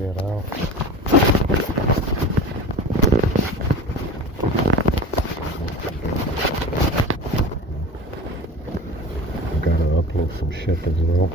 get out. I gotta upload some shit as well.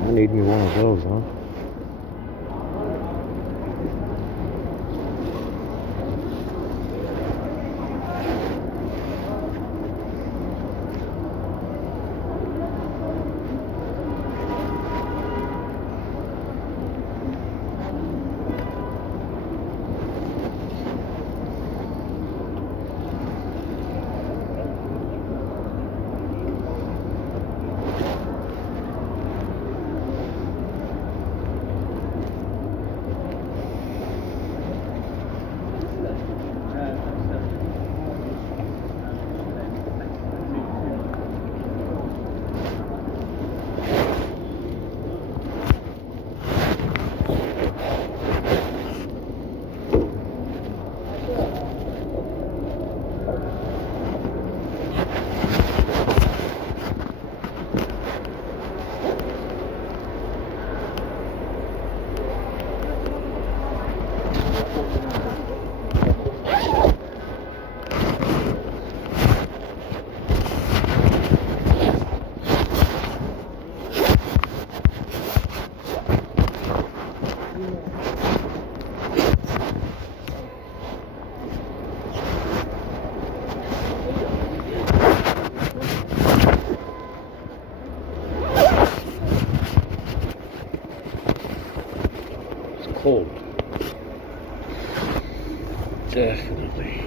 I need me one of those, huh? Cold. Definitely.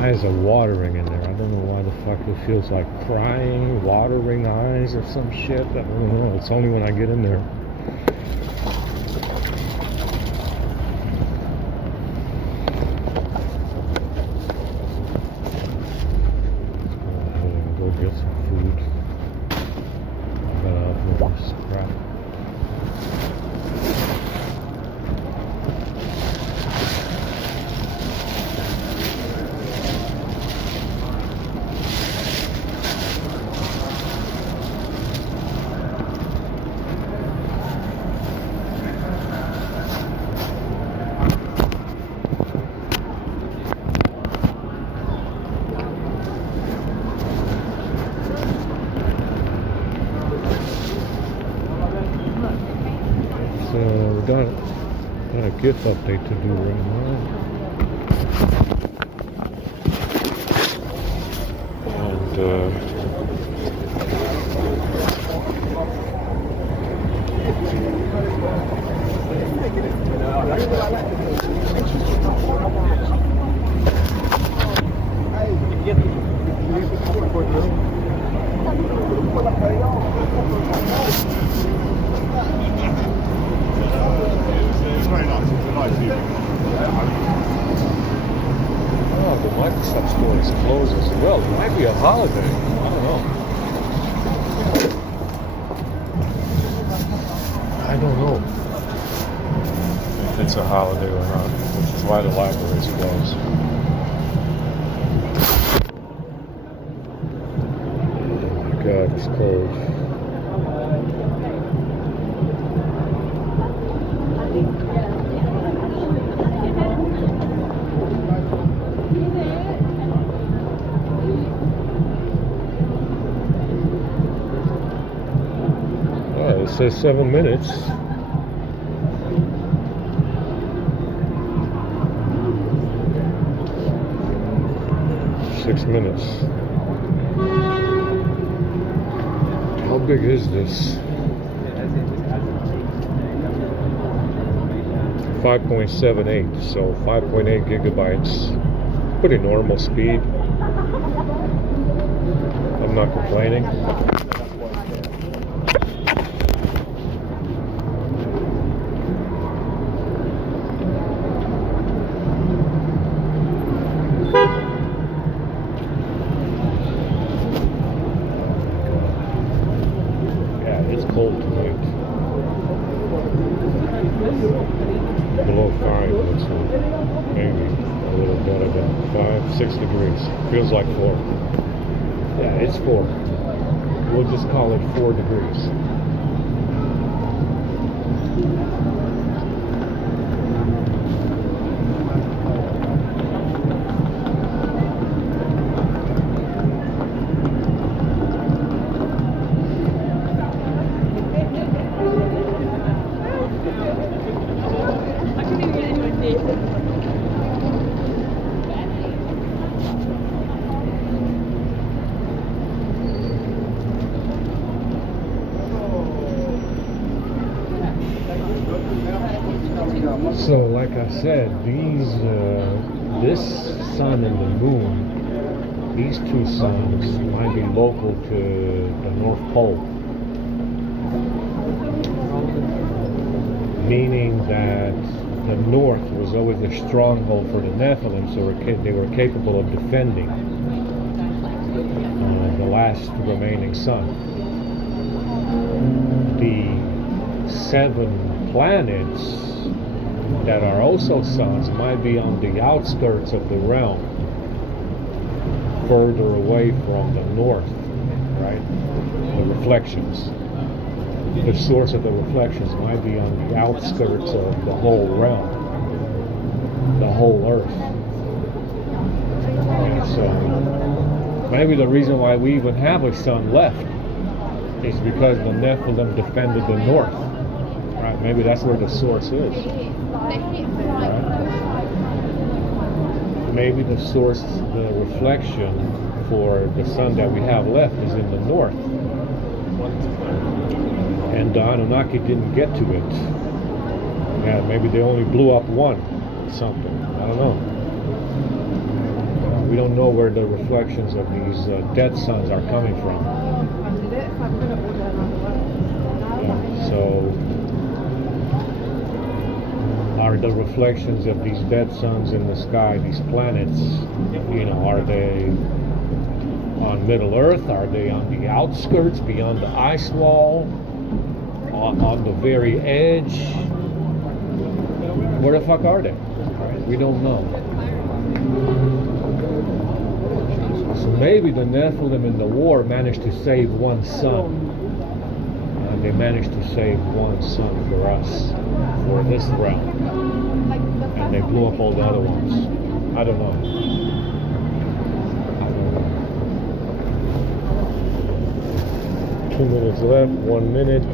Eyes are watering in there. I don't know why the fuck it feels like crying, watering eyes or some shit. I don't know. It's only when I get in there. Go get some food. I gotta upload this crap. got a GIF update to do right now. And oh, the Microsoft store is closed as well. It might be a holiday. I don't know. I don't know if it's a holiday or not, which is why the library is closed. Oh my God, it's cold. It says 7 minutes. Six minutes. How big is this? 5.78, so 5.8 gigabytes. Pretty normal speed. I'm not complaining. Cold tonight. Below 5, so maybe a little better than 5, 6 degrees. Feels like 4. Yeah, it's 4. We'll just call it 4 degrees. So, like I said, this sun and the moon, these two suns might be local to the North Pole, meaning that the North was always a stronghold for the Nephilim, so they were capable of defending the last remaining sun. The 7 planets that are also suns might be on the outskirts of the realm, further away from the north, right? The reflections. The source of the reflections might be on the outskirts of the whole realm, the whole earth. And so maybe the reason why we even have a sun left is because the Nephilim defended the north. Right? Maybe that's where the source is. Maybe the source, the reflection for the sun that we have left is in the north. And the Anunnaki didn't get to it. Yeah, maybe they only blew up one or something. I don't know. We don't know where the reflections of these dead suns are coming from. So are the reflections of these dead suns in the sky, these planets, are they on Middle Earth? Are they on the outskirts, beyond the ice wall, on the very edge? Where the fuck are they? We don't know. So maybe the Nephilim in the war managed to save one sun. And they managed to save one sun for us, for this realm. And they blew up all the other ones. I don't know. 2 minutes left, 1 minute.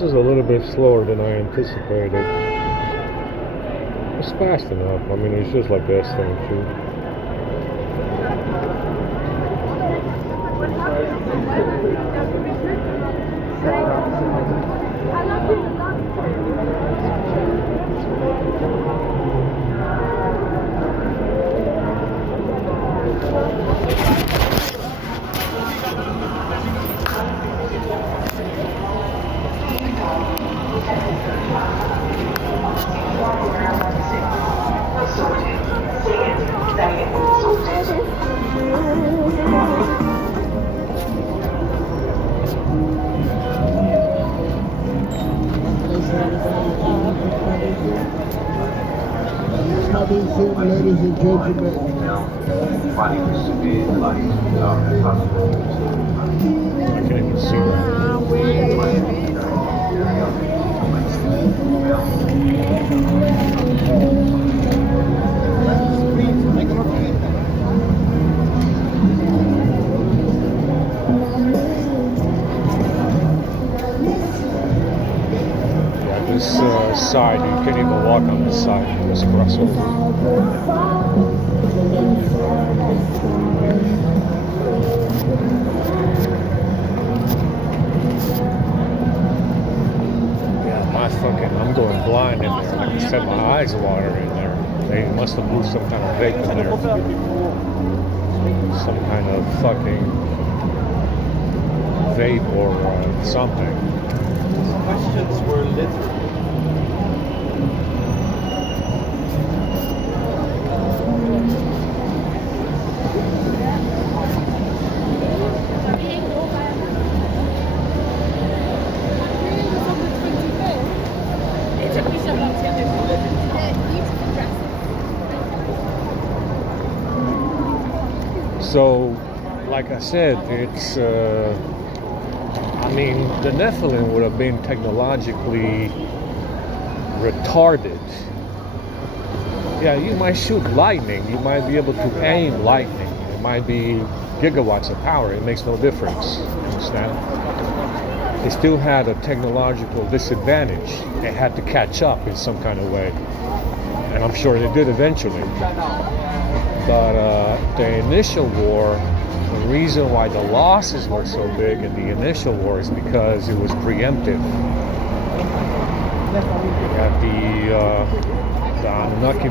This is a little bit slower than I anticipated. It's fast enough. I mean, it's just like this thing too. Ladies and gentlemen, I can't even see that. Yeah, this side, you can't even walk on this side. It's crossover. I'm going blind in there. Like I said, my eyes water in there. They must have blew some kind of vape in there. Some kind of fucking vape or something. Questions were littered. So, like I said, it's, I mean, the Nephilim would have been technologically retarded. Yeah, you might shoot lightning, you might be able to aim lightning, it might be gigawatts of power, it makes no difference, you understand? They still had a technological disadvantage. They had to catch up in some kind of way. And I'm sure they did eventually. But the initial war, the reason why the losses were so big in the initial war is because it was preemptive. You had the Anunnaki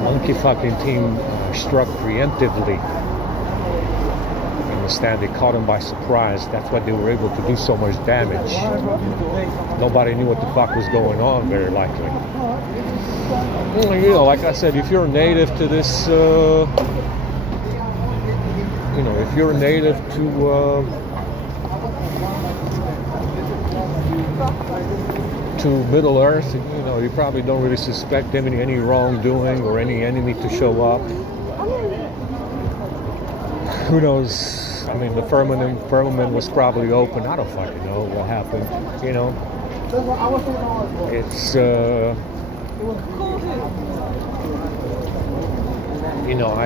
monkey fucking team struck preemptively. Understand? They caught them by surprise. That's why they were able to do so much damage. Nobody knew what the fuck was going on, very likely. You know, like I said, if you're native to this, you know, if you're native to Middle Earth, you know, you probably don't really suspect any wrongdoing or any enemy to show up. Who knows? I mean, the firmament was probably open. I don't fucking know what happened. You know, it's you know,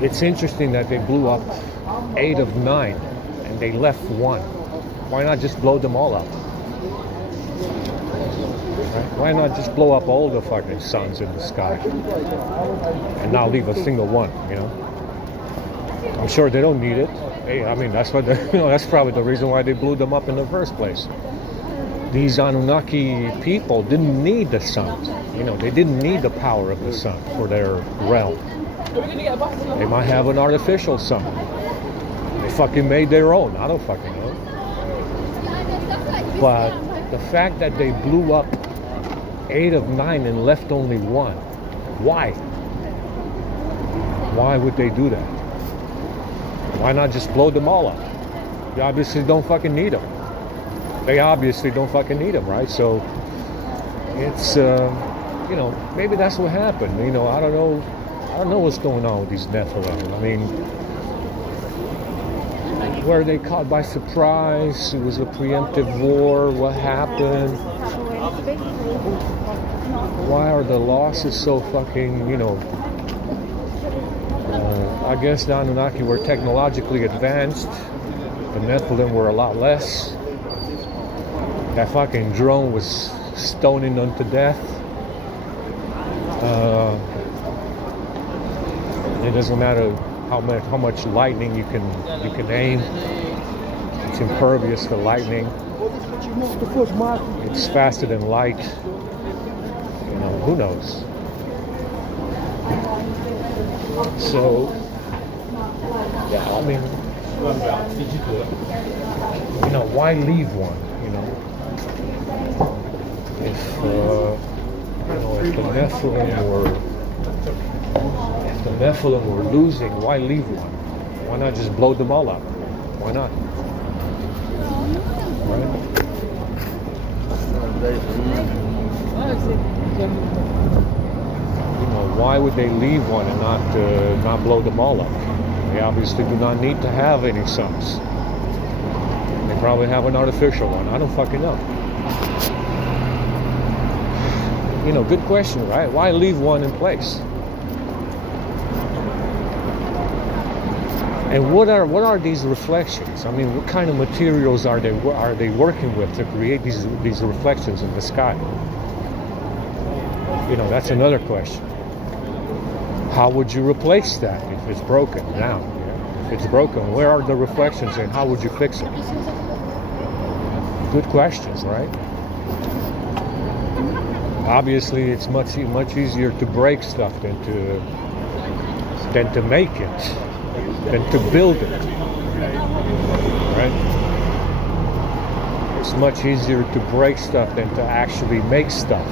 it's interesting that they blew up 8 of 9 and they left 1. Why not just blow them all up? Right? Why not just blow up all the fucking suns in the sky and not leave a single one, you know? I'm sure they don't need it. Hey, I mean, that's what you know, that's probably the reason why they blew them up in the first place. These Anunnaki people didn't need the sun. You know, they didn't need the power of the sun for their realm. They might have an artificial sun. They fucking made their own. I don't fucking know. But the fact that they blew up 8 of 9 and left only 1, why? Why would they do that? Why not just blow them all up? You obviously don't fucking need them. They obviously don't fucking need them, right? So it's, you know, maybe that's what happened. You know, I don't know what's going on with these Nephilim. I mean, were they caught by surprise? It was a preemptive war. What happened? Why are the losses so fucking, you know, I guess the Anunnaki were technologically advanced. The Nephilim were a lot less. That fucking drone was stoning them to death. It doesn't matter how much lightning you can aim. It's impervious to lightning. It's faster than light. You know, who knows? So, yeah, I mean, you know, why leave one? You know, if the Nephilim were losing, why leave one? Why not just blow them all up? Why not? Right? You know, why would they leave one and not blow them all up? They obviously do not need to have any suns. They probably have an artificial one. I don't fucking know. You know, good question, right? Why leave one in place? And what are these reflections? I mean, what kind of materials are they working with to create these reflections in the sky? You know, that's another question. How would you replace that if it's broken now? If it's broken, where are the reflections and how would you fix it? Good questions, right? Obviously, it's much easier to break stuff than to make it, than to build it, right? It's much easier to break stuff than to actually make stuff.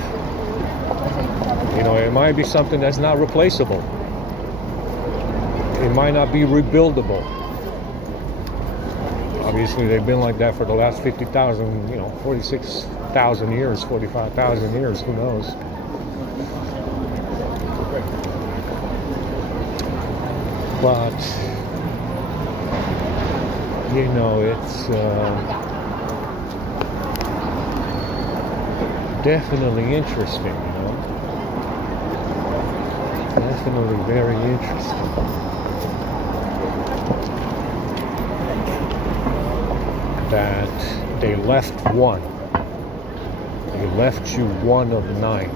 You know, it might be something that's not replaceable. It might not be rebuildable. Obviously, they've been like that for the last 50,000, 46,000 years, 45,000 years, who knows? But, you know, it's definitely interesting, you know? Definitely very interesting. That they left one. They left you one of 9.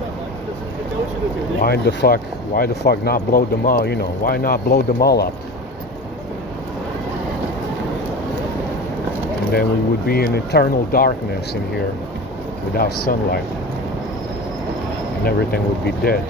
Why the fuck not blow them all, you know? Why not blow them all up? And then we would be in eternal darkness in here without sunlight. And everything would be dead.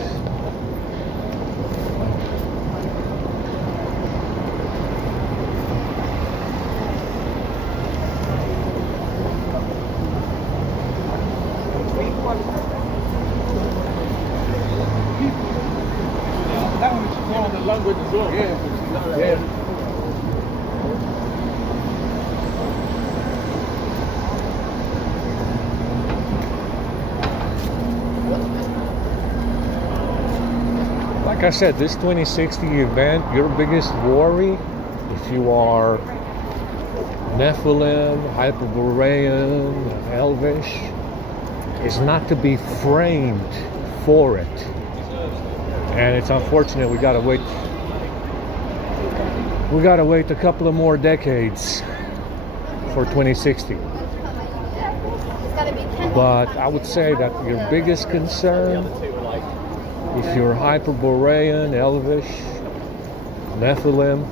Like I said, this 2060 event, your biggest worry, if you are Nephilim, Hyperborean, Elvish, is not to be framed for it. And it's unfortunate we gotta wait a couple of more decades for 2060. But I would say that your biggest concern, if you're Hyperborean, Elvish, Nephilim,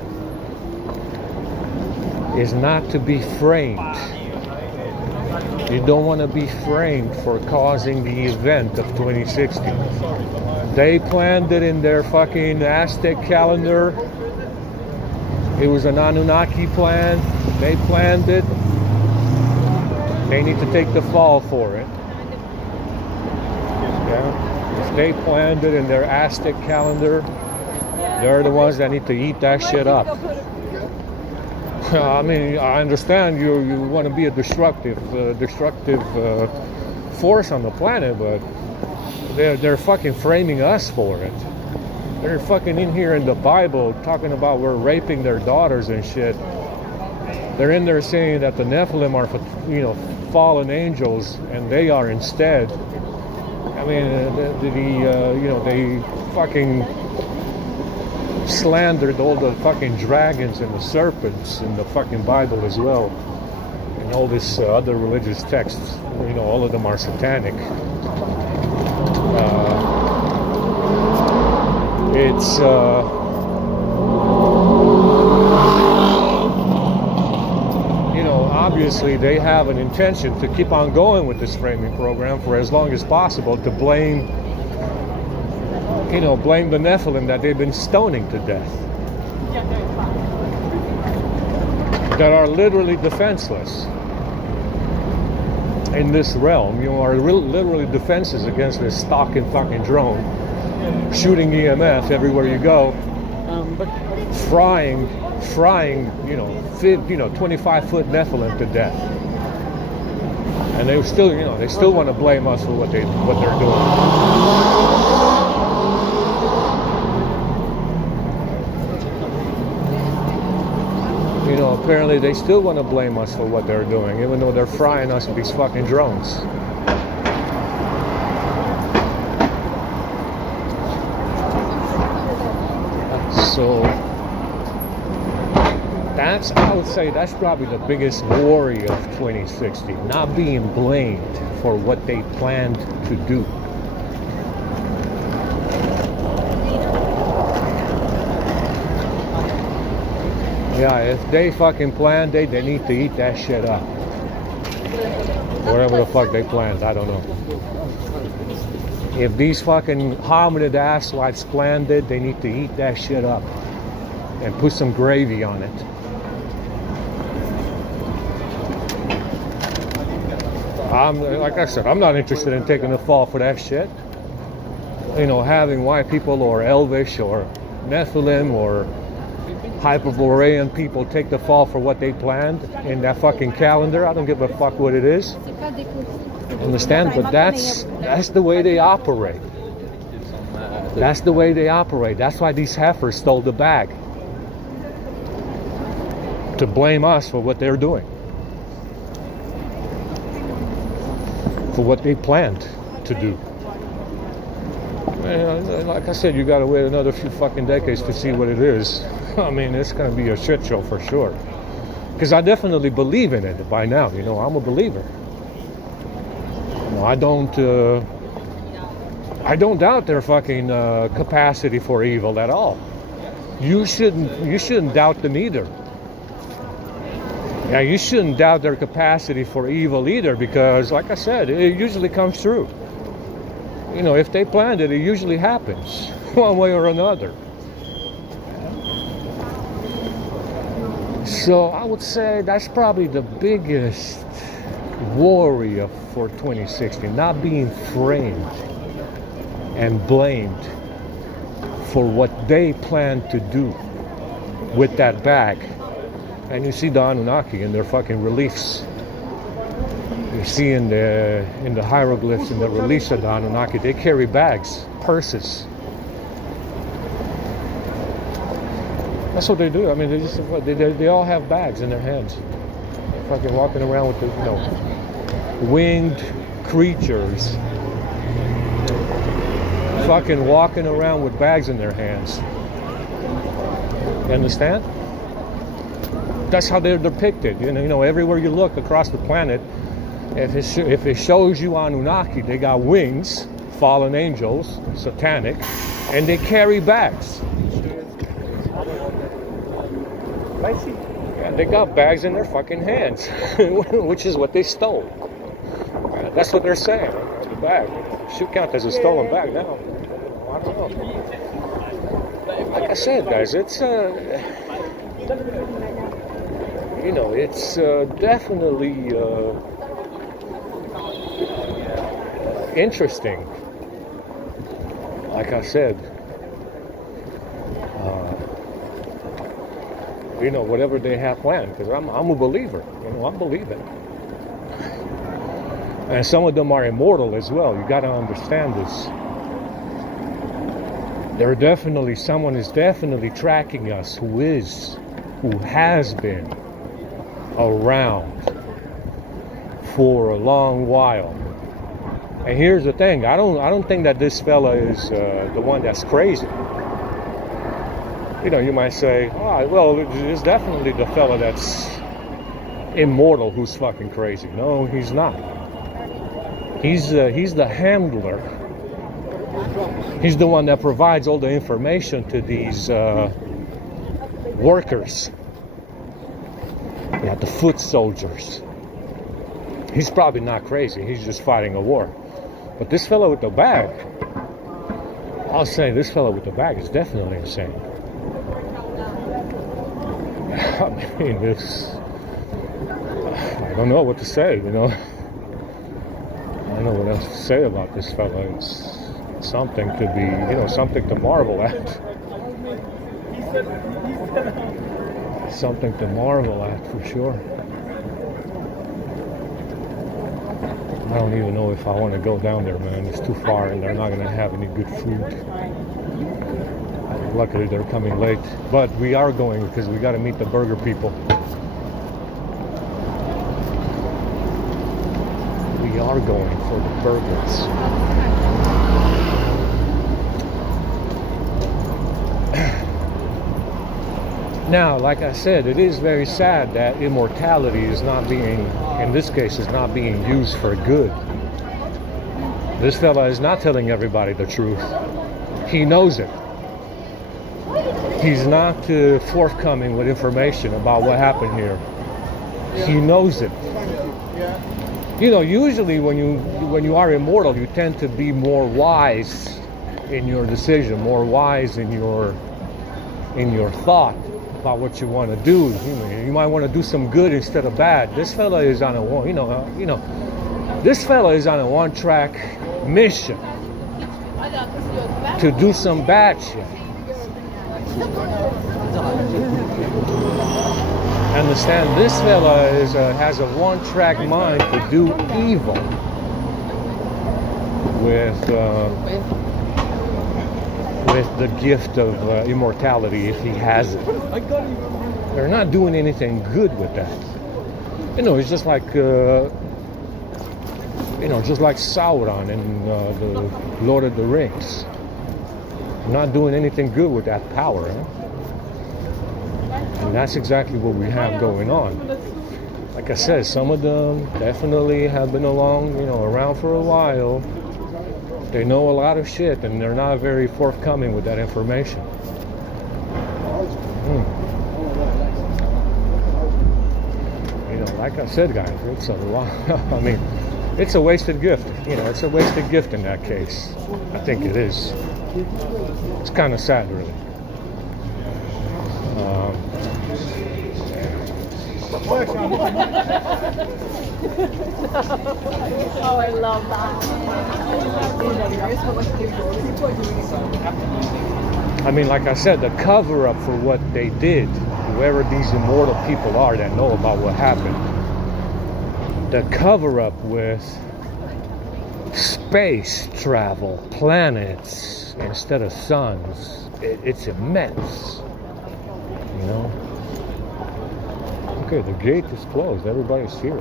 is not to be framed. You don't want to be framed for causing the event of 2060. They planned it in their fucking Aztec calendar. It was an Anunnaki plan. They planned it. They need to take the fall for it. Yeah. If they planned it in their Aztec calendar, they're the ones that need to eat that shit up. I mean, I understand you want to be a destructive force on the planet, but they're fucking framing us for it. They're fucking in here in the Bible talking about we're raping their daughters and shit. They're in there saying that the Nephilim are, fallen angels, and they are instead. I mean, they fucking slandered all the fucking dragons and the serpents in the fucking Bible as well, and all this other religious texts. You know, all of them are satanic. It's you know, obviously they have an intention to keep on going with this framing program for as long as possible, to blame, you know, blame the Nephilim that they've been stoning to death, that are literally defenseless in this realm. You know, are literally defenses against this stalking fucking drone, shooting EMF everywhere you go, frying, you know, 25-foot Nephilim to death, and they still, you know, they still want to blame us for what they're doing. You know, apparently they still want to blame us for what they're doing, even though they're frying us with these fucking drones. So that's, I would say, that's probably the biggest worry of 2060, not being blamed for what they planned to do. Yeah, if they fucking planned it, they need to eat that shit up. Whatever the fuck they planned, I don't know. If these fucking hominid asswipes planned it, they need to eat that shit up and put some gravy on it. Like I said, I'm not interested in taking the fall for that shit. You know, having white people or Elvish or Nephilim or Hyperborean people take the fall for what they planned in that fucking calendar. I don't give a fuck what it is. Understand? But that's the way they operate. That's the way they operate. That's why these heifers stole the bag. To blame us for what they're doing. For what they planned to do. And like I said, you gotta wait another few fucking decades to see what it is. I mean, it's gonna be a shit show for sure. Because I definitely believe in it by now. You know, I'm a believer. You know, I don't doubt their fucking capacity for evil at all. You shouldn't doubt them either. Yeah, you shouldn't doubt their capacity for evil either, because, like I said, it usually comes true. You know, if they planned it, it usually happens, one way or another. So I would say that's probably the biggest worry for 2060, not being framed and blamed for what they planned to do with that bag. And you see the Anunnaki in their fucking reliefs. You see in the hieroglyphs, in the reliefs of the Anunnaki, they carry bags, purses. That's what they do. I mean, they all have bags in their hands. They're fucking walking around with the, you know, winged creatures. Fucking walking around with bags in their hands. You understand? That's how they're depicted. You know, everywhere you look across the planet, if it shows you Anunnaki, they got wings, fallen angels, satanic, and they carry bags. And they got bags in their fucking hands, which is what they stole. That's what they're saying. The bag should count as a stolen bag now. I don't know. Like I said, guys, it's you know, it's definitely interesting. Like I said, you know, whatever they have planned, because I'm a believer. You know, I'm believing. And some of them are immortal as well. You got to understand this. Someone is definitely tracking us who has been around for a long while. And here's the thing, I don't think that this fella is the one that's crazy. You know, you might say, oh, well, it's definitely the fella that's immortal who's fucking crazy. No, he's not. He's the handler. He's the one that provides all the information to these workers. Yeah, the foot soldiers. He's probably not crazy. He's just fighting a war. But this fellow with the bag, I'll say this fellow with the bag is definitely insane. I mean, I don't know what to say, you know. I don't know what else to say about this fellow. It's something to be, you know, something to marvel at. Something to marvel at, for sure. I don't even know if I want to go down there, man. It's too far and they're not going to have any good food. Luckily, they're coming late. But we are going because we got to meet the burger people. We are going for the burgers. Now, like I said, it is very sad that immortality is not being, in this case, is not being used for good. This fella is not telling everybody the truth. He knows it. He's not forthcoming with information about what happened here. He knows it. You know, usually when you are immortal, you tend to be more wise in your decision, more wise in your thought about what you want to do. You might want to do some good instead of bad. This fella is on a this fella is on a one-track mission to do some bad shit. Understand, this fella has a one-track mind to do evil with the gift of immortality, if he has it. They're not doing anything good with that. You know, it's just like just like Sauron in the Lord of the Rings. Not doing anything good with that power, huh? And that's exactly what we have going on. Like I said, some of them definitely have been around for a while. They know a lot of shit and they're not very forthcoming with that information. You know, like I said, guys, it's a lot. I mean, it's a wasted gift. You know, it's a wasted gift in that case. I think it is. It's kind of sad, really. Oh, I love that. I mean, like I said, the cover up for what they did, whoever these immortal people are that know about what happened, the cover up with space travel, planets instead of suns, it's immense, you know. Okay, the gate is closed. Everybody's here.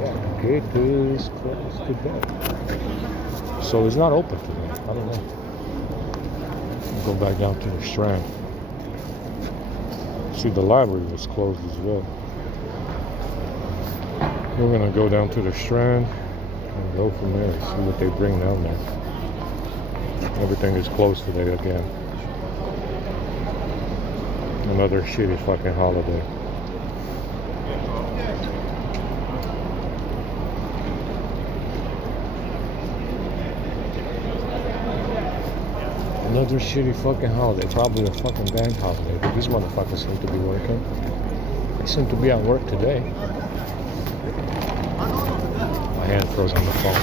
Yeah, the gate is closed today. So it's not open today. I don't know. I'll go back down to the Strand. See, the library was closed as well. We're gonna go down to the Strand and go from there and see what they bring down there. Everything is closed today again. Another shitty fucking holiday. Another shitty fucking holiday. Probably a fucking bank holiday. But these motherfuckers seem to be working. They seem to be at work today. My hand froze on the phone.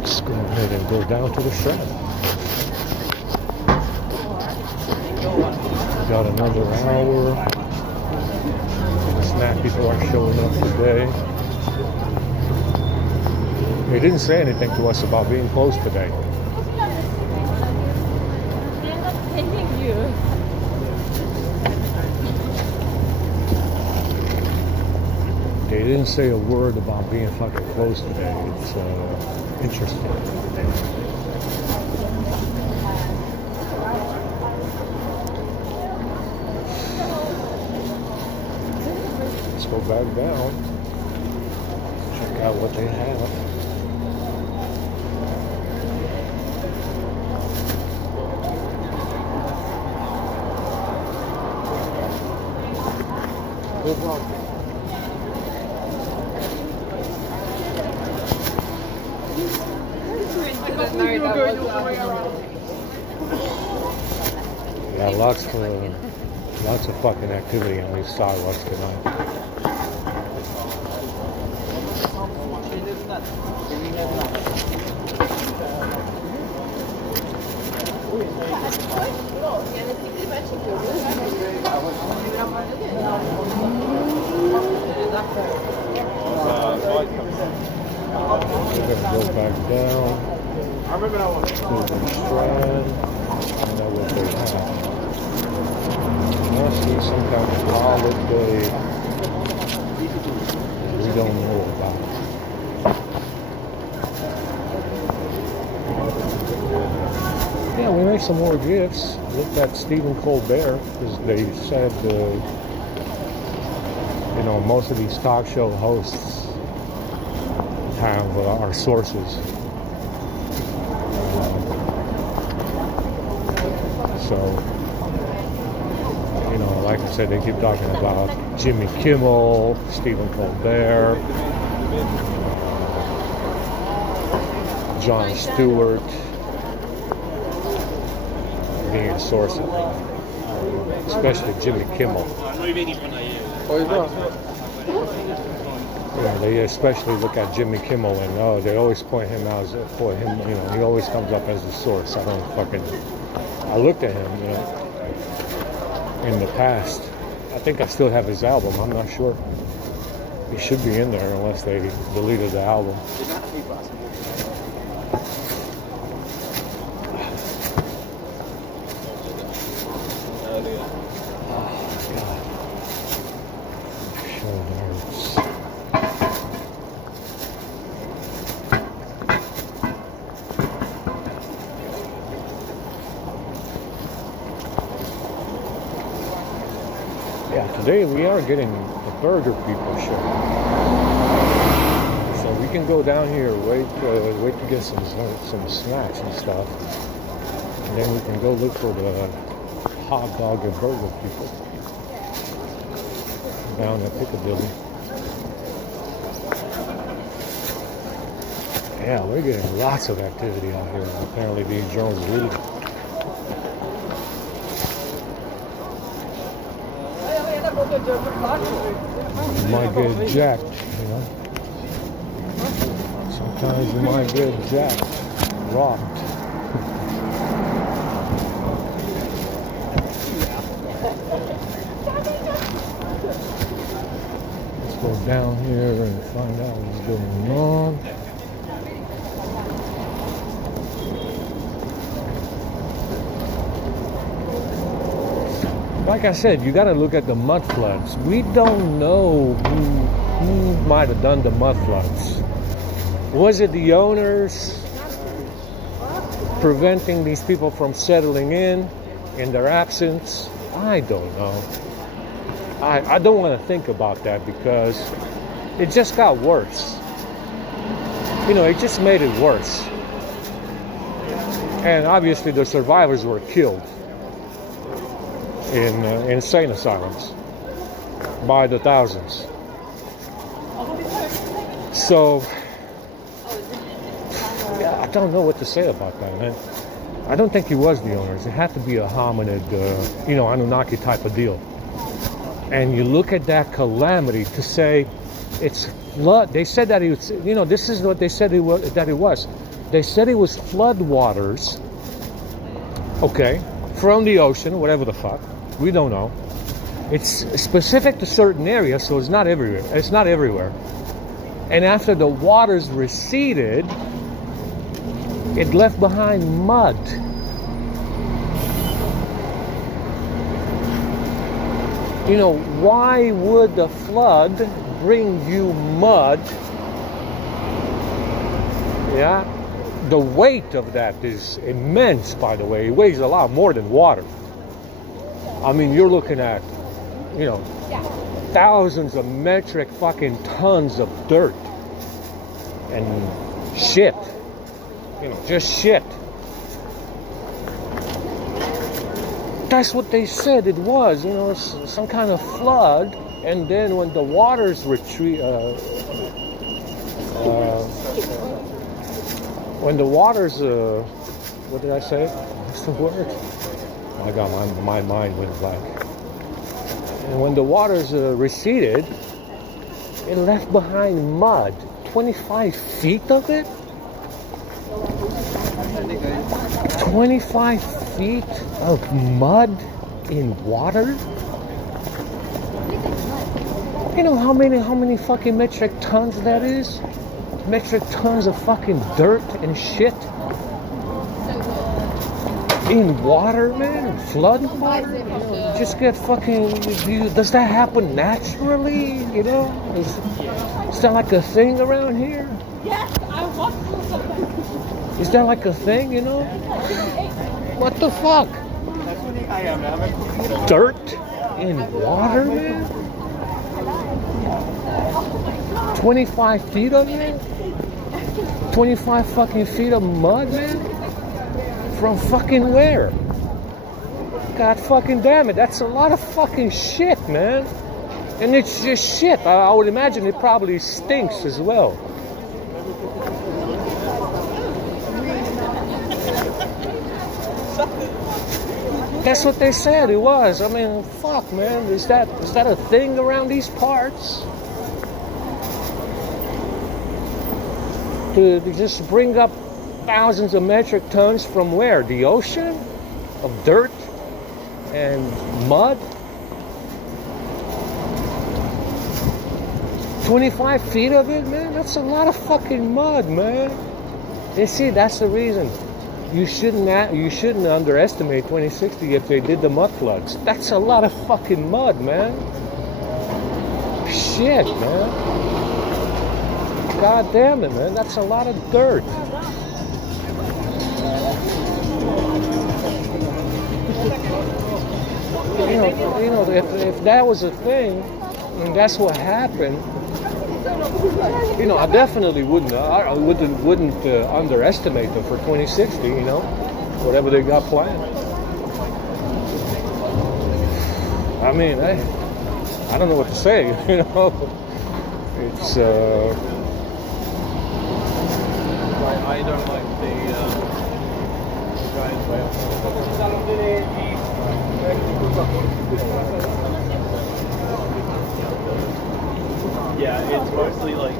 Let's go ahead and go down to the Strand. Got another hour. The snack people are showing up today. They didn't say anything to us about being closed today. They They didn't say a word about being fucking closed today. It's interesting. Let's go back down. Check out what they have. Yeah, lots of fucking activity on these sidewalks tonight. We're gonna go back down to the Strand. I know what they have. Must be some kind of holiday we don't know about. Yeah, we made some more gifts. Looked at Stephen Colbert because they said, most of these talk show hosts have our sources. So, like I said, they keep talking about Jimmy Kimmel, Stephen Colbert, Jon Stewart being a source of it, especially Jimmy Kimmel. Yeah, they especially look at Jimmy Kimmel and they always point him out for him. He always comes up as the source. I looked at him, in the past. I think I still have his album. I'm not sure. He should be in there unless they deleted the album. Yeah, today we are getting the Burger People show. So we can go down here, wait to get some snacks and stuff. And then we can go look for the hot dog and burger people down at Piccadilly. Yeah, we're getting lots of activity out here. Apparently these drones really. You might get jacked, Sometimes you might get jacked, robbed. Let's go down here and find out what's going on. Like I said, you got to look at the mud floods. We don't know who might have done the mud floods. Was it the owners preventing these people from settling in their absence? I don't know. I don't want to think about that because it just got worse. It just made it worse. And obviously the survivors were killed in insane asylums by the thousands. So, yeah, I don't know what to say about that, man. I don't think he was the owners. It had to be a hominid, Anunnaki type of deal. And you look at that calamity to say it's flood. They said that it was, this is what they said that it was. They said it was flood waters, okay, from the ocean, whatever the fuck. We don't know. It's specific to certain areas, so it's not everywhere. It's not everywhere. And after the waters receded, it left behind mud. Why would the flood bring you mud, yeah, the weight of that is immense, by the way. It weighs a lot more than water. I mean, you're looking at, you know, thousands of metric fucking tons of dirt and shit. You know, just shit. That's what they said it was, you know, some kind of flood. And then when the waters retreat, when the waters, what did I say? What's the word? I got my mind went blank. And when the waters receded, it left behind mud. 25 feet of it? 25 feet of mud in water? You know how many fucking metric tons that is? Metric tons of fucking dirt and shit in water, man. Flood water. You know, just get fucking. Does that happen naturally? You know, is that like a thing around here? Yes, I want to. Is that like a thing? You know? What the fuck? Dirt in water, man. 25 feet of it? 25 fucking feet of mud, man? From fucking where? God fucking damn it, that's a lot of fucking shit, man. And it's just shit. I would imagine it probably stinks as well. That's what they said it was. I mean, fuck, man. Is that a thing around these parts? To just bring up thousands of metric tons from where? The ocean? Of dirt and mud? 25 feet of it, man? That's a lot of fucking mud, man. You see, that's the reason. You shouldn't underestimate 2060 if they did the mud floods. That's a lot of fucking mud, man. Shit, man. God damn it, man. That's a lot of dirt. You know, if that was a thing, and that's what happened, you know, I definitely wouldn't underestimate them for 2060. You know, whatever they got planned. I mean, I don't know what to say. You know, it's. I don't like the giant whale. Yeah, it's mostly like.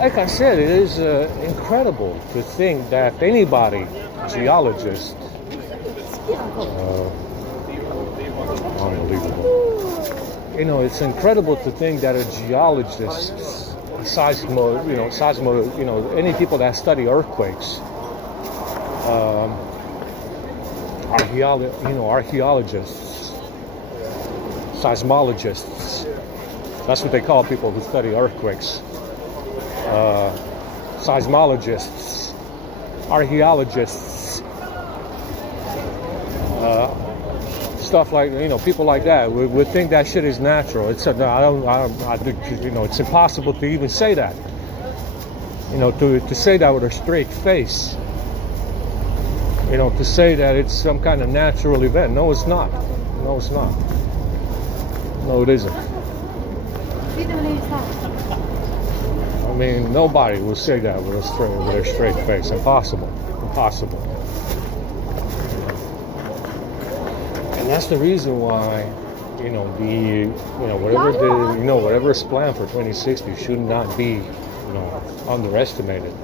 Like I said, it is incredible to think that anybody, geologist, unbelievable. You know, it's incredible to think that a geologist, any people that study earthquakes, archaeologists, seismologists. That's what they call people who study earthquakes. Seismologists, archaeologists, stuff like, you know, people like that would think that shit is natural. It's it's impossible to even say that. You know, to say that with a straight face. You know, to say that it's some kind of natural event. No, it's not. No, it's not. No, it isn't. I mean, nobody will say that with a straight face. Impossible. Impossible. And that's the reason why, you know, whatever is planned for 2060 should not be, you know, underestimated.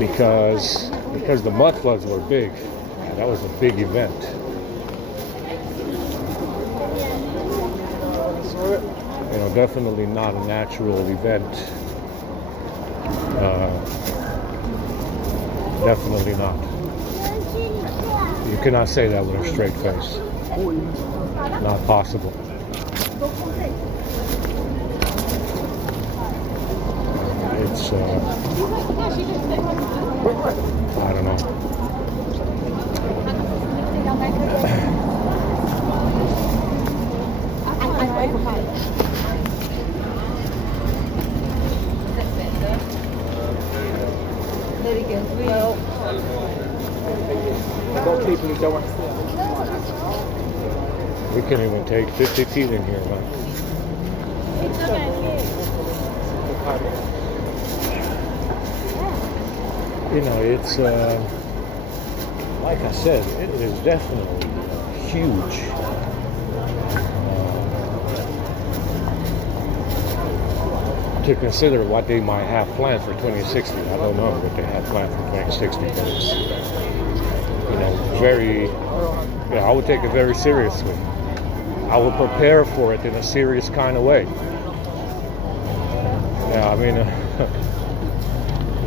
Because the mud floods were big. That was a big event. You know, definitely not a natural event. Definitely not. You cannot say that with a straight face. Not possible. It's, I don't know. I've got people who don't want to see We can't even take 50 feet in here, man. You know, it's, like I said, it is definitely huge. To consider what they might have planned for 2060. I don't know what they have planned for 2060, but it's, you know, very, yeah, I would take it very seriously. I would prepare for it in a serious kind of way. Yeah, I mean,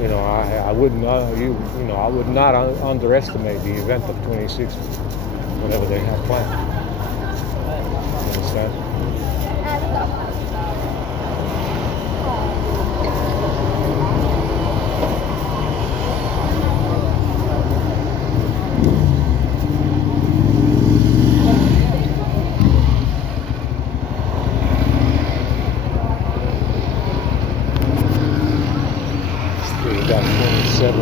you know, I wouldn't, you know, I would not underestimate the event of 2060, whatever they have planned. You understand? We got 27%.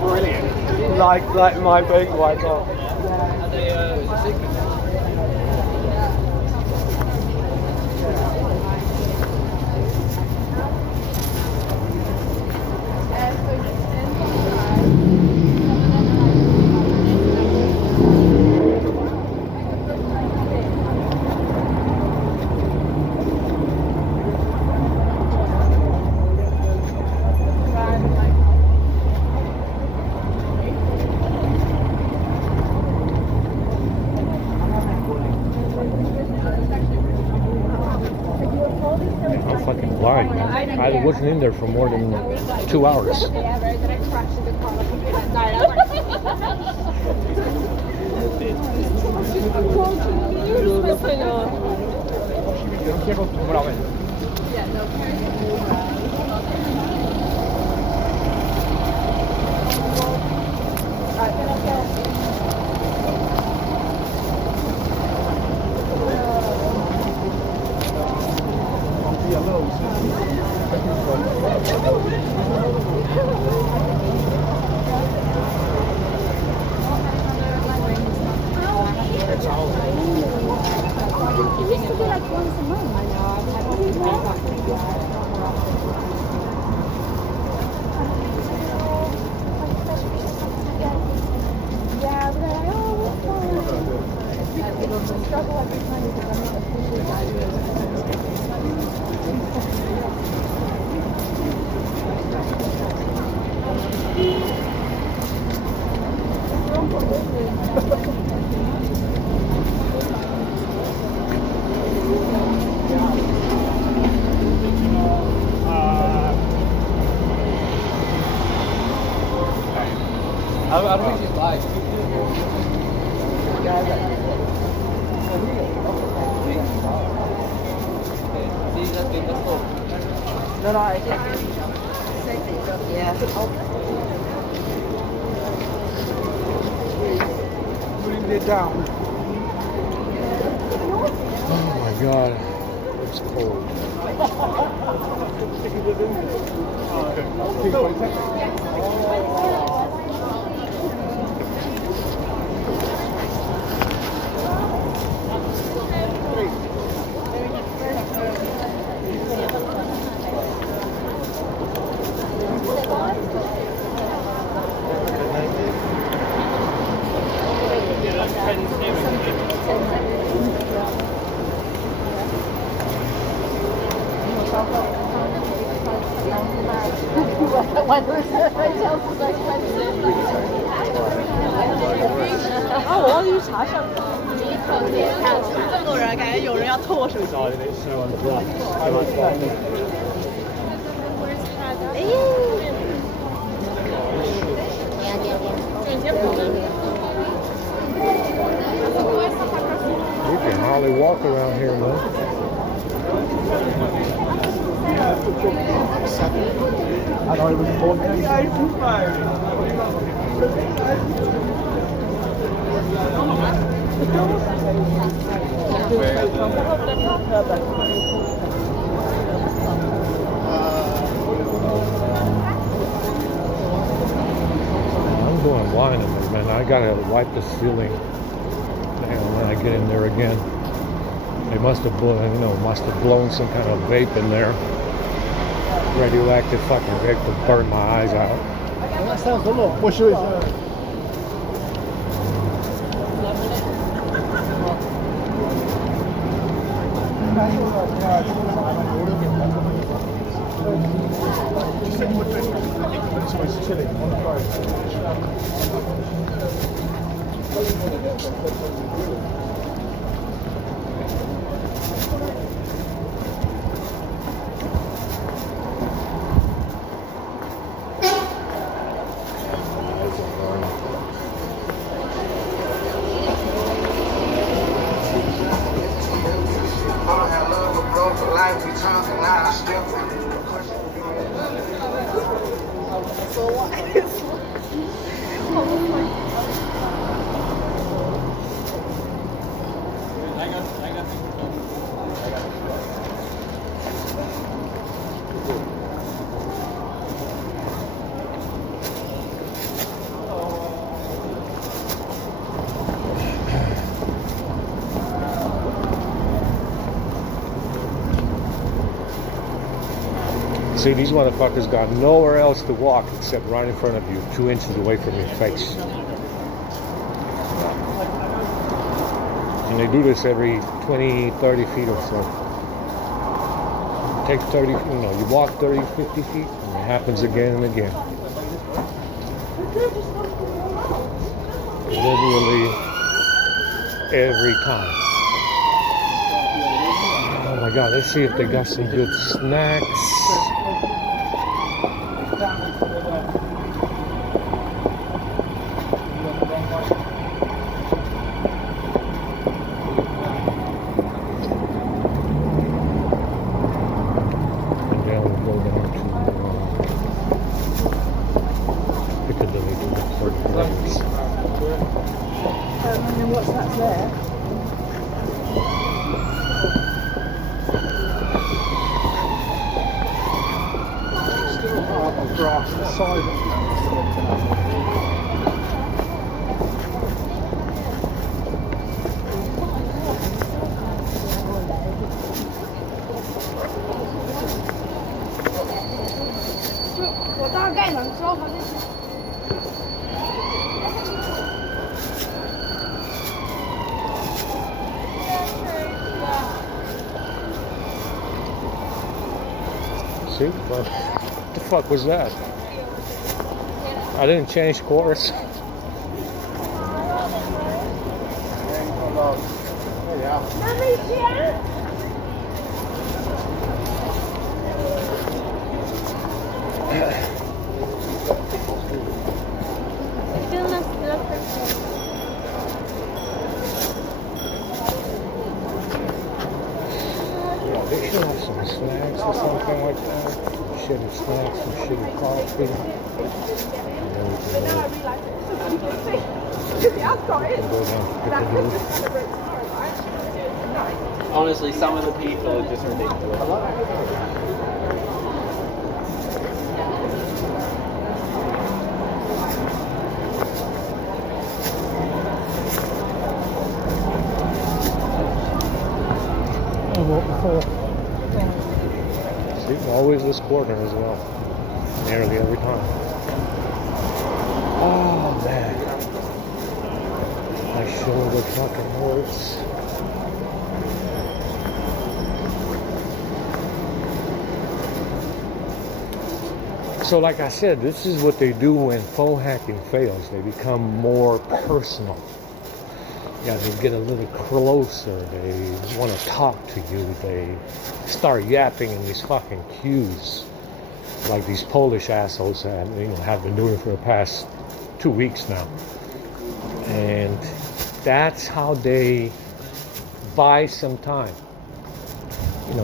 Brilliant. Like my big white dog. I'm fucking blind, man. I wasn't in there for more than 2 hours. I don't think she's live. No, no, I think. Yeah. Bring it down. Oh my god, it's cold. 아, 원이 자셨다. 这么多人，感觉有人要偷我手机。You can hardly walk around here, man. And I was born in the 80s, I'm going blind in there, man. I gotta wipe the ceiling when I get in there again. They must have blown some kind of vape in there. Radioactive fucking vape to burn my eyes out. That sounds a lot. What's yours? See, these motherfuckers got nowhere else to walk except right in front of you, 2 inches away from your face. And they do this every 20, 30 feet or so. Take 30, you walk 30, 50 feet, and it happens again and again. Literally every time. Oh my God, let's see if they got some good snacks. And then what's that there? Still hard on grass inside it. See? What the fuck was that? I didn't change course. They should have some snacks or something like that. Shitty snacks, some shitty coffee. Honestly, some of the people are just ridiculous. See, always this corner as well. Nearly every time. Oh man. My shoulder fucking hurts. So like I said, this is what they do when phone hacking fails. They become more personal. Yeah, they get a little closer. They want to talk to you. They start yapping in these fucking queues, like these Polish assholes have been doing for the past 2 weeks now. And that's how they buy some time.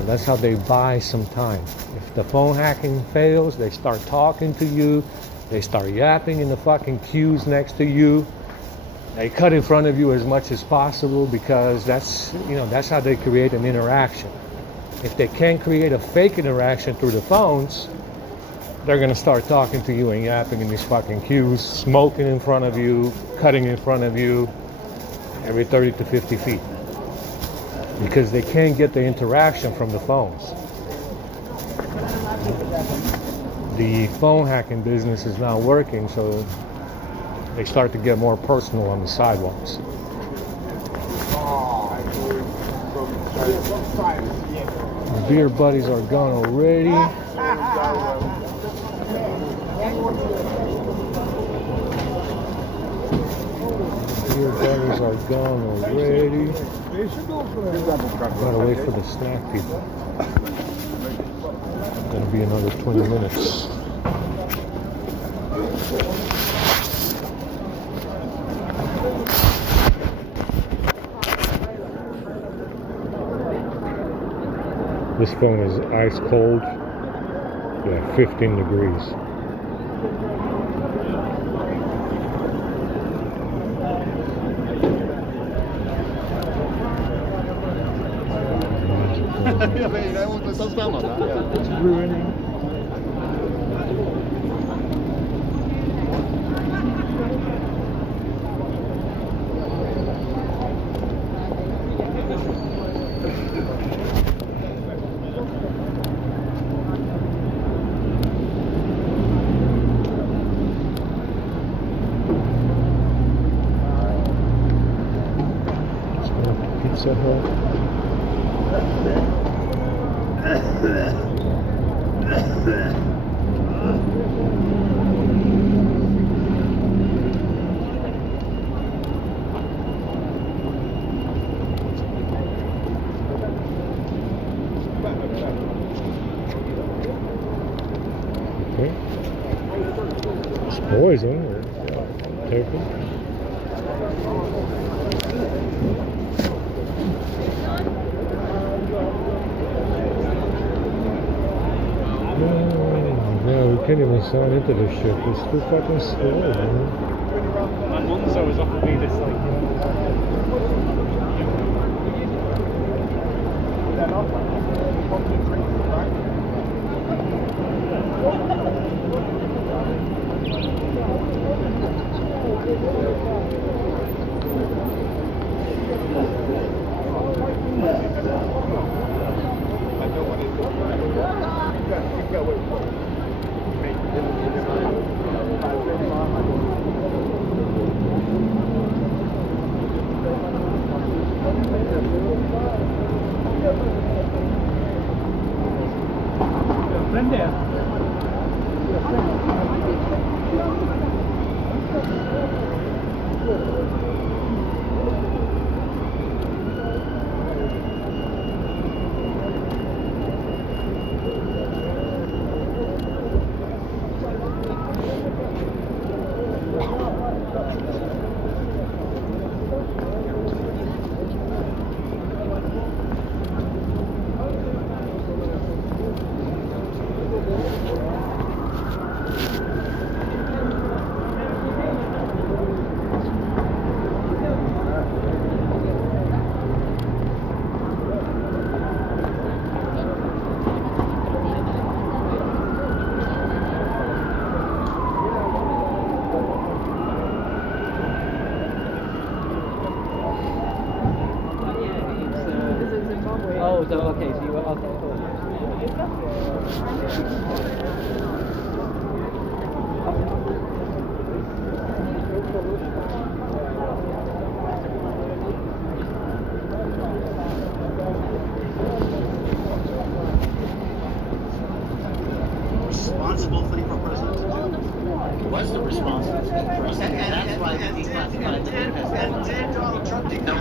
That's how they buy some time. If the phone hacking fails, they start talking to you. They start yapping in the fucking queues next to you. They cut in front of you as much as possible because that's how they create an interaction. If they can't create a fake interaction through the phones, they're going to start talking to you and yapping in these fucking queues, smoking in front of you, cutting in front of you every 30 to 50 feet. Because they can't get the interaction from the phones. The phone hacking business is not working, so they start to get more personal on the sidewalks. The beer buddies are gone already. Beer buddies are gone already. Gotta wait for the snack people. Gonna be another 20 minutes. This phone is ice cold. Yeah, 15 degrees. It's ruining. Pizza Hut. Okay. It's poison. Careful. Yeah, we can't even sign into this shit. It's too fucking slow, man. My Monzo was offered me this, Oh, so okay, so you were okay, cool. Responsible for president to do. Was the responsible for president. That's why he declassified the And Donald Trump did not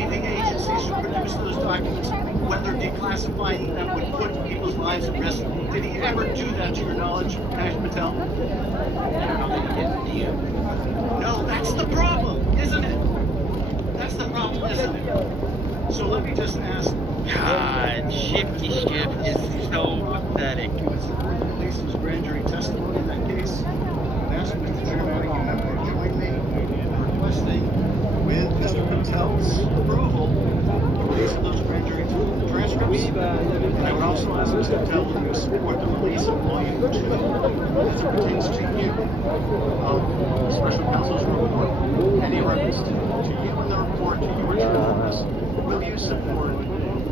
anything agencies to produce those documents, whether declassifying them would put people's lives at risk? Did he ever do that to your knowledge, Cash Patel? No, that's the problem, isn't it? That's the problem, isn't it? So let me just ask. God, Shifty Skip is so pathetic. Release his grand jury testimony in that case. And ask Mr. Chairman, you have to join me in requesting, with Mr. Patel's approval, the release of those grand jury transcripts. And I would also ask Mr. Patel, will you support the release of volume 2 as it pertains to you of Special Counsel's report? Any reference to you in the report, to your truthfulness? Will you support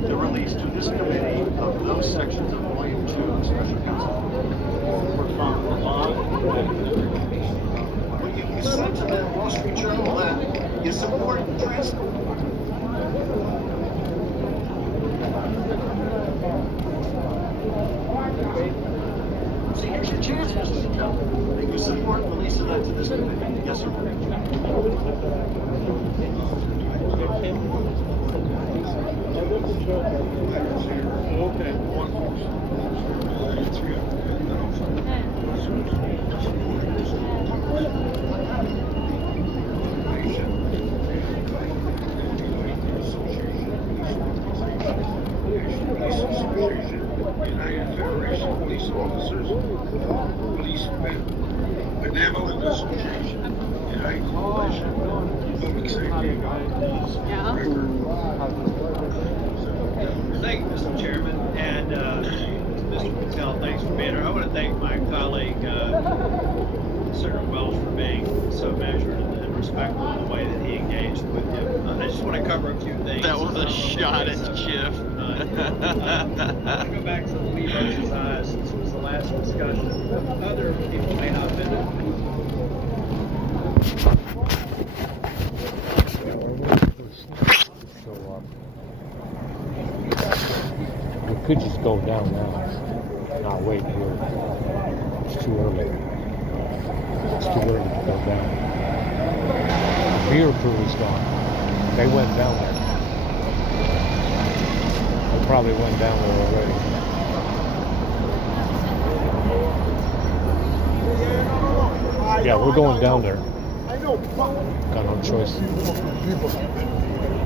the release to this committee of those sections of volume 2 of Special Counsel? Well, you said to the Wall Street Journal that you support the transcript. So here's your chance, Mr. Patel. That you support releasing that to this committee. Yes or no? United Federation of Police Officers, Policemen, Benevolent Association, United Coalition, Public Safety. Thank you, Mr. Chairman, and Mr. Patel, thanks for being here. I want to thank my colleague, Senator Welch, for being so measured and respectful in the way that he engaged with you. I just want to cover a few things. That was a shot at Chief. I want to go back to the Lee versus I, since it was the last discussion. Other people may not have been. We could just go down now. Not wait here. It's too early. It's too early to go down. The beer crew is gone. They went down there. They probably went down there already. Yeah, we're going down there. Got no choice.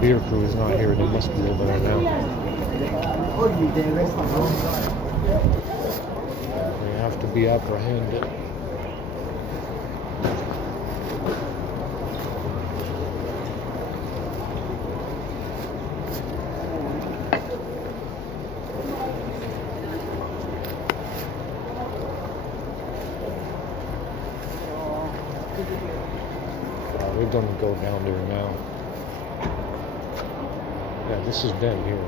Beer crew is not here. They must be over there now. They have to be apprehended. We're gonna go down there now. Yeah, this is dead here.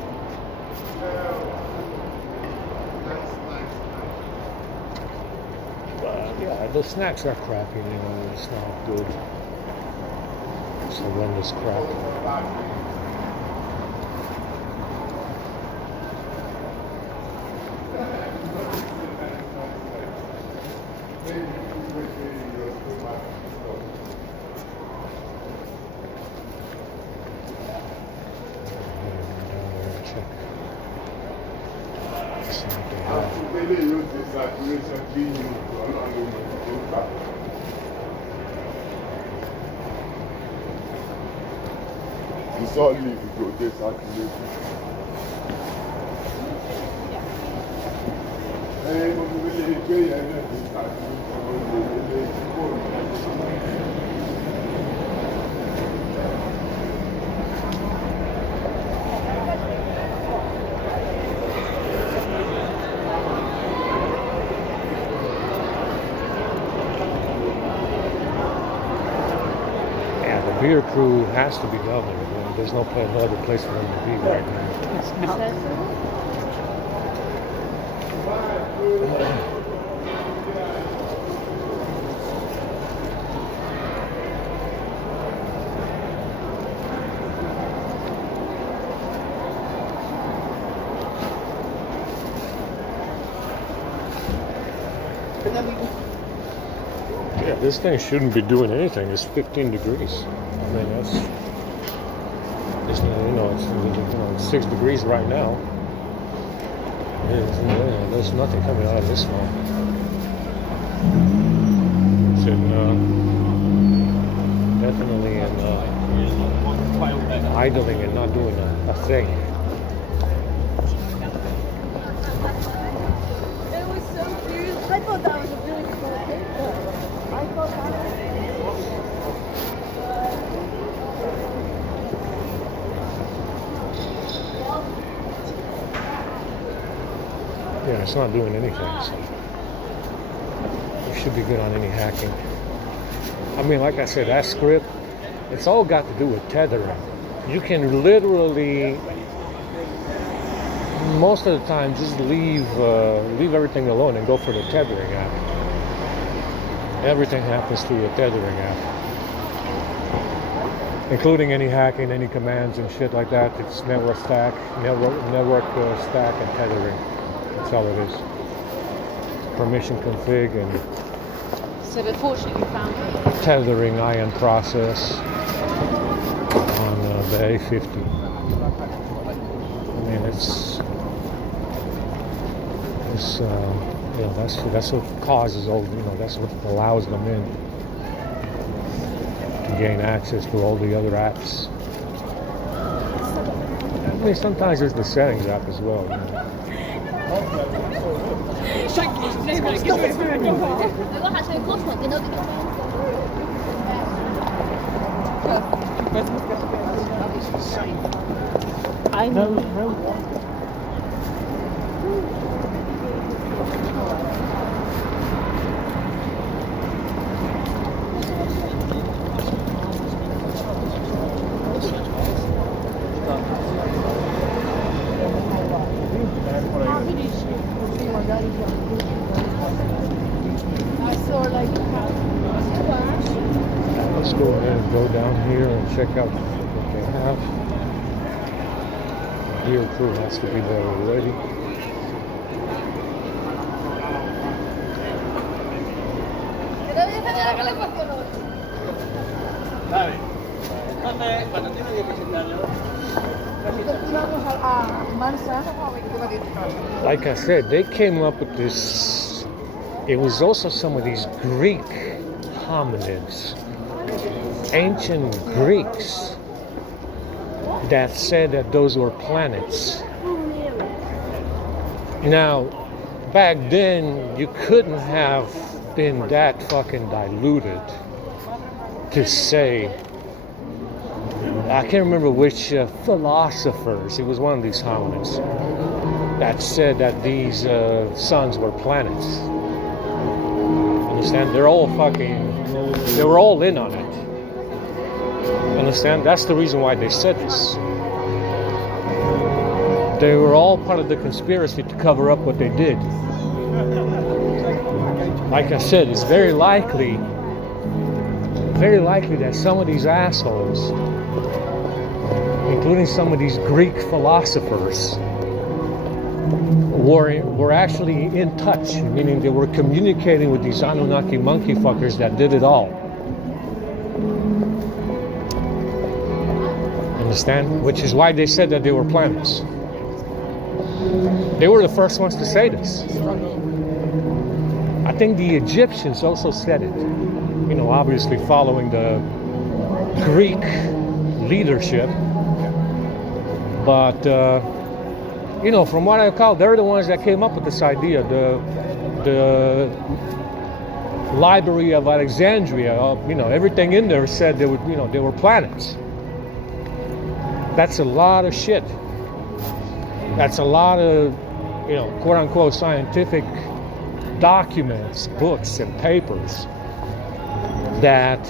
Yeah, the snacks are crappy, you know, it's not good. It's horrendous crap. It's all leave to go desactivate. Beer crew has to be down there. Man. There's no other place for them to be right now. Yeah, this thing shouldn't be doing anything. It's 15 degrees. I mean, it It's, it's 6 degrees right now. There's nothing coming out of this one. It's definitely in idling and not doing a thing. It was so cute. I thought that was a really cool picture. I thought that was Yeah, it's not doing anything, so it should be good on any hacking. I mean, like I said, that script, it's all got to do with tethering. You can literally, most of the time, just leave everything alone and go for the tethering app. Everything happens through the tethering app, including any hacking, any commands and shit like that. It's network stack, stack, and tethering. That's all it is. Permission config and so fortunately we found it. tethering IAM process on the A50. I mean, that's what causes all, that's what allows them in to gain access to all the other apps. I mean, sometimes there's the settings app as well. I know. I saw like Let's go ahead and go down here and check out what they have. Here crew has to be there already. Like I said, they came up with this. It was also some of these Greek hominids, ancient Greeks, that said that those were planets. Now, back then, you couldn't have been that fucking diluted to say, I can't remember which philosophers, it was one of these hominids, that said that these suns were planets. Understand? They were all in on it. Understand? That's the reason why they said this. They were all part of the conspiracy to cover up what they did. Like I said, it's very likely that some of these assholes, including some of these Greek philosophers, were actually in touch, meaning they were communicating with these Anunnaki monkey fuckers that did it all. Understand? Which is why they said that they were planets. They were the first ones to say this. I think the Egyptians also said it. Obviously following the Greek leadership. But, from what I recall, they're the ones that came up with this idea. The Library of Alexandria, everything in there said they were planets. That's a lot of shit. That's a lot of, quote unquote scientific documents, books, and papers that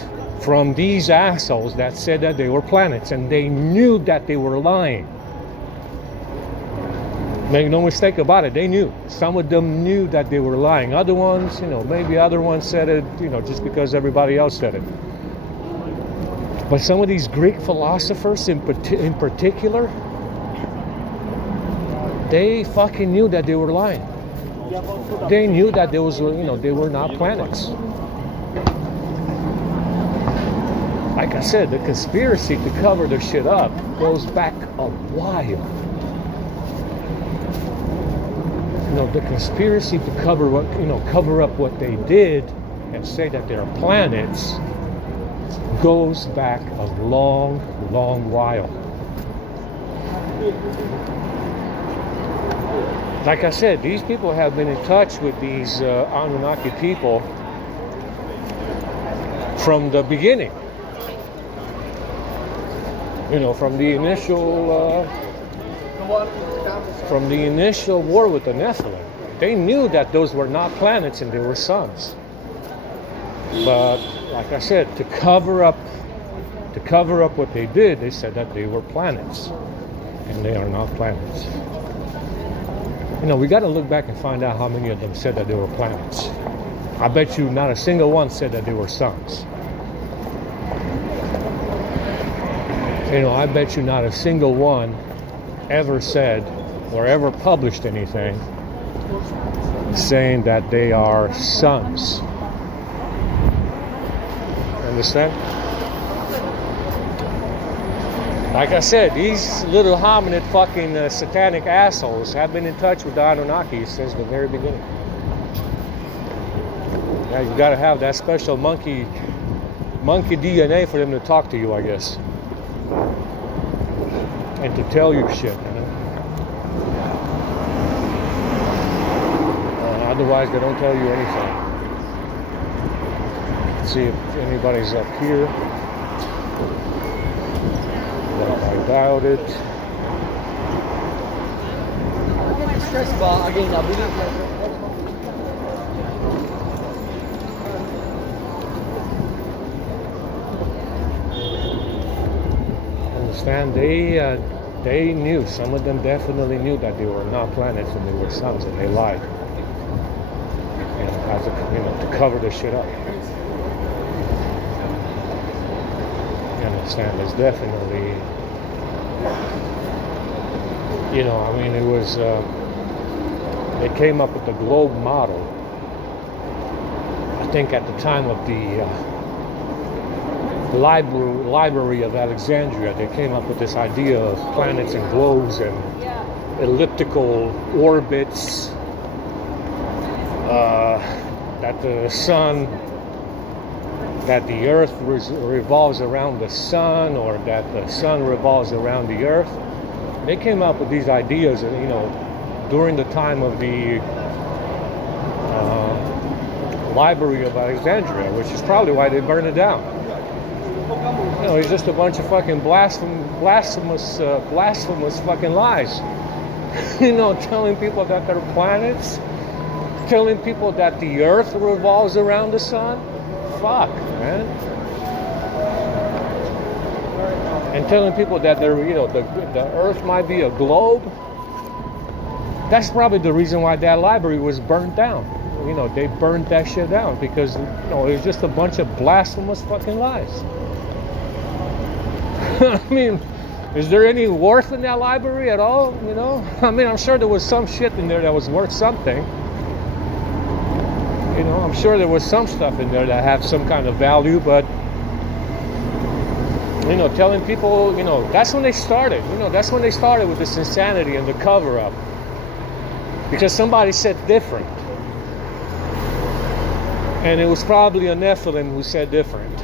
from these assholes that said that they were planets, and they knew that they were lying. Make no mistake about it, they knew. Some of them knew that they were lying. Other ones, maybe other ones said it, just because everybody else said it. But some of these Greek philosophers in particular, they fucking knew that they were lying. They knew that they were not planets. like I said, the conspiracy to cover the shit up goes back a while. The conspiracy to cover up what they did and say that they're planets goes back a long, long while. Like I said, these people have been in touch with these Anunnaki people from the beginning. From the initial war with the Nephilim. They knew that those were not planets and they were suns. But like I said, to cover up what they did, they said that they were planets, and they are not planets. We got to look back and find out how many of them said that they were planets. I bet you not a single one said that they were suns. I bet you not a single one ever said or ever published anything saying that they are suns. Understand? Like I said, these little hominid fucking satanic assholes have been in touch with the Anunnaki since the very beginning. Yeah, you gotta have that special monkey DNA for them to talk to you, I guess. And to tell you shit, otherwise they don't tell you anything. Let's see if anybody's up here. But I doubt it. Understand? They knew. Some of them definitely knew that they were not planets and they were suns, and they lied. To cover the shit up. You understand? There's definitely, it was, they came up with the globe model. I think at the time of the Library of Alexandria, they came up with this idea of planets and globes and elliptical orbits. That the sun, that the earth revolves around the sun, or that the sun revolves around the earth. They came up with these ideas, during the time of the Library of Alexandria, which is probably why they burned it down. It's just a bunch of fucking blasphemous fucking lies. Telling people that they're planets. Telling people that the earth revolves around the sun? Fuck, man. And telling people that the earth might be a globe. That's probably the reason why that library was burnt down. They burned that shit down because, it was just a bunch of blasphemous fucking lies. I mean, is there any worth in that library at all? I'm sure there was some shit in there that was worth something. I'm sure there was some stuff in there that had some kind of value, but telling people, that's when they started. That's when they started with this insanity and the cover-up. Because somebody said different. And it was probably a Nephilim who said different.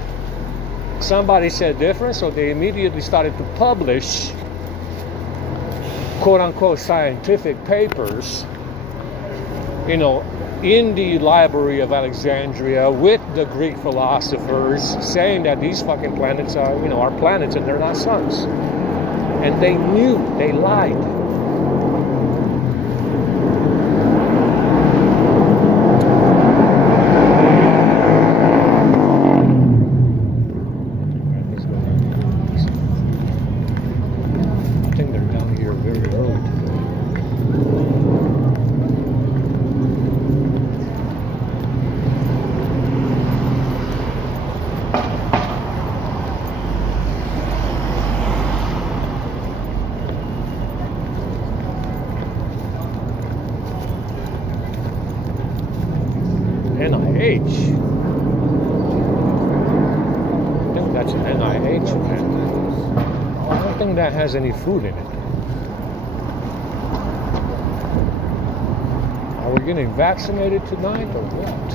Somebody said different, so they immediately started to publish quote-unquote scientific papers, in the Library of Alexandria with the Greek philosophers saying that these fucking planets are planets and they're not suns. And they knew, they lied. I think they're down here very early today. NIH. I think that's an NIH. that has any food in it. Are we getting vaccinated tonight or what?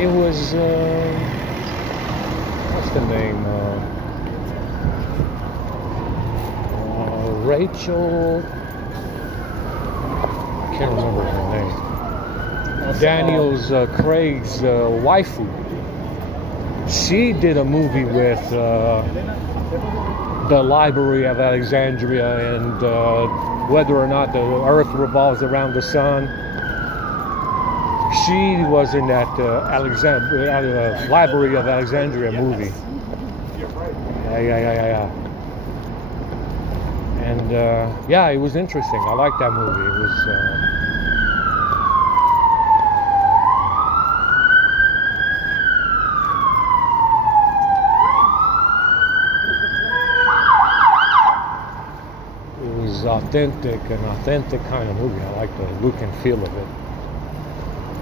It was, what's the name? Rachel, I can't remember her name. Daniel's Craig's waifu. She did a movie with the Library of Alexandria and whether or not the Earth revolves around the sun. She was in that Library of Alexandria movie. Yeah. And yeah, it was interesting. I liked that movie. It was. Authentic, an authentic kind of movie. I like the look and feel of it.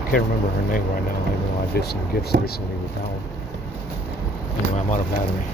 I can't remember her name right now. I know I did some gifts recently with that one. Anyway, I'm out of battery.